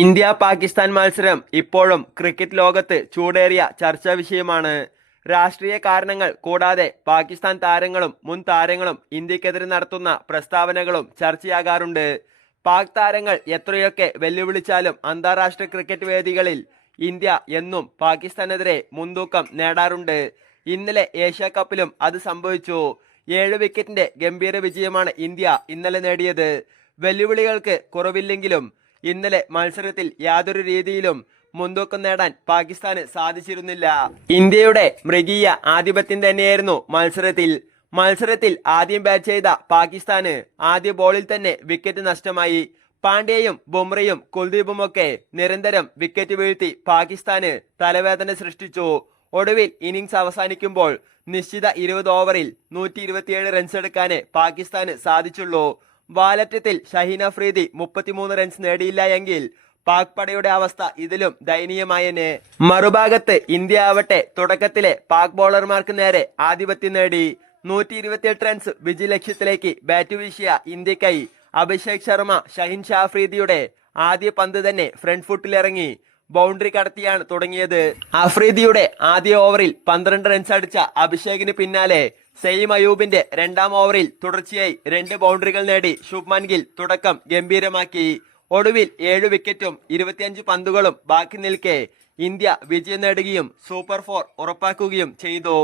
India Pakistan മത്സരം ഇപ്പോഴും cricket ലോകത്ത് ചൂടേറിയ ചർച്ചാ വിഷയമാണ്. രാഷ്ട്രീയ കാരണങ്ങൾ കൂടാതെ പാകിസ്ഥാൻ താരങ്ങളും മുൻ താരങ്ങളും ഇന്ത്യക്കെതിരെ നടത്തുന്ന പ്രസ്താവനകളും ചർച്ചയാകാറുണ്ട്. പാക് താരങ്ങൾ എത്രയൊക്കെ വെല്ലുവിളിച്ചാലും അന്താരാഷ്ട്ര ക്രിക്കറ്റ് വേദികളിൽ ഇന്ത്യ എന്നും പാകിസ്ഥാനെതിരെ മുൻതൂക്കം നേടാറുണ്ട്. ഇന്നലെ ഏഷ്യ കപ്പിലും അത് സംഭവിച്ചു. ഏഴ് വിക്കറ്റിന്റെ ഗംഭീര വിജയമാണ് ഇന്ത്യ ഇന്നലെ നേടിയത്. വെല്ലുവിളികൾക്ക് കുറവില്ലെങ്കിലും ഇന്നലെ മത്സരത്തിൽ യാതൊരു രീതിയിലും മുൻതൂക്കം നേടാൻ പാകിസ്ഥാന് സാധിച്ചിരുന്നില്ല. ഇന്ത്യയുടെ മൃഗീയ ആധിപത്യം തന്നെയായിരുന്നു മത്സരത്തിൽ. മത്സരത്തിൽ ആദ്യം ബാറ്റ് ചെയ്ത പാകിസ്ഥാന് ആദ്യ ബോളിൽ തന്നെ വിക്കറ്റ് നഷ്ടമായി. പാണ്ഡ്യയും ബുംറയും കുൽദീപുമൊക്കെ നിരന്തരം വിക്കറ്റ് വീഴ്ത്തി പാകിസ്ഥാന് തലവേദന സൃഷ്ടിച്ചു. ഒടുവിൽ ഇന്നിംഗ്സ് അവസാനിക്കുമ്പോൾ നിശ്ചിത ഇരുപത് ഓവറിൽ നൂറ്റി റൺസ് എടുക്കാനേ പാകിസ്ഥാന് സാധിച്ചുള്ളൂ. വാലറ്റത്തിൽ ഷഹീൻ അഫ്രീദി മുപ്പത്തിമൂന്ന് റൺസ് നേടിയില്ല എങ്കിൽ പാക് പടയുടെ അവസ്ഥ ഇതിലും ദയനീയമായനെ മറുഭാഗത്ത് ഇന്ത്യ ആവട്ടെ തുടക്കത്തിലെ പാക് ബോളർമാർക്ക് നേരെ ആധിപത്യം നേടി. നൂറ്റി ഇരുപത്തിയെട്ട് റൺസ് വിജയ ലക്ഷ്യത്തിലേക്ക് ബാറ്റ് വീശിയ ഇന്ത്യക്കായി അഭിഷേക് ശർമ്മ ഷഹീൻ ഷാഫ്രീദിയുടെ ആദ്യ പന്ത് തന്നെ ഫ്രണ്ട് ഫുട്ടിലിറങ്ങി ബൗണ്ടറി കടത്തിയാണ് തുടങ്ങിയത്. അഫ്രീദിയുടെ ആദ്യ ഓവറിൽ പന്ത്രണ്ട് റൺസ് അടിച്ച അഭിഷേകിന് പിന്നാലെ സെയിം അയൂബിന്റെ രണ്ടാം ഓവറിൽ തുടർച്ചയായി രണ്ട് ബൗണ്ടറികൾ നേടി ശുഭ്മാൻ ഗിൽ തുടക്കം ഗംഭീരമാക്കി. ഒടുവിൽ ഏഴ് വിക്കറ്റും ഇരുപത്തിയഞ്ച് പന്തുകളും ബാക്കി നിൽക്കെ ഇന്ത്യ വിജയം നേടുകയും സൂപ്പർ ഫോർ ഉറപ്പാക്കുകയും ചെയ്തു.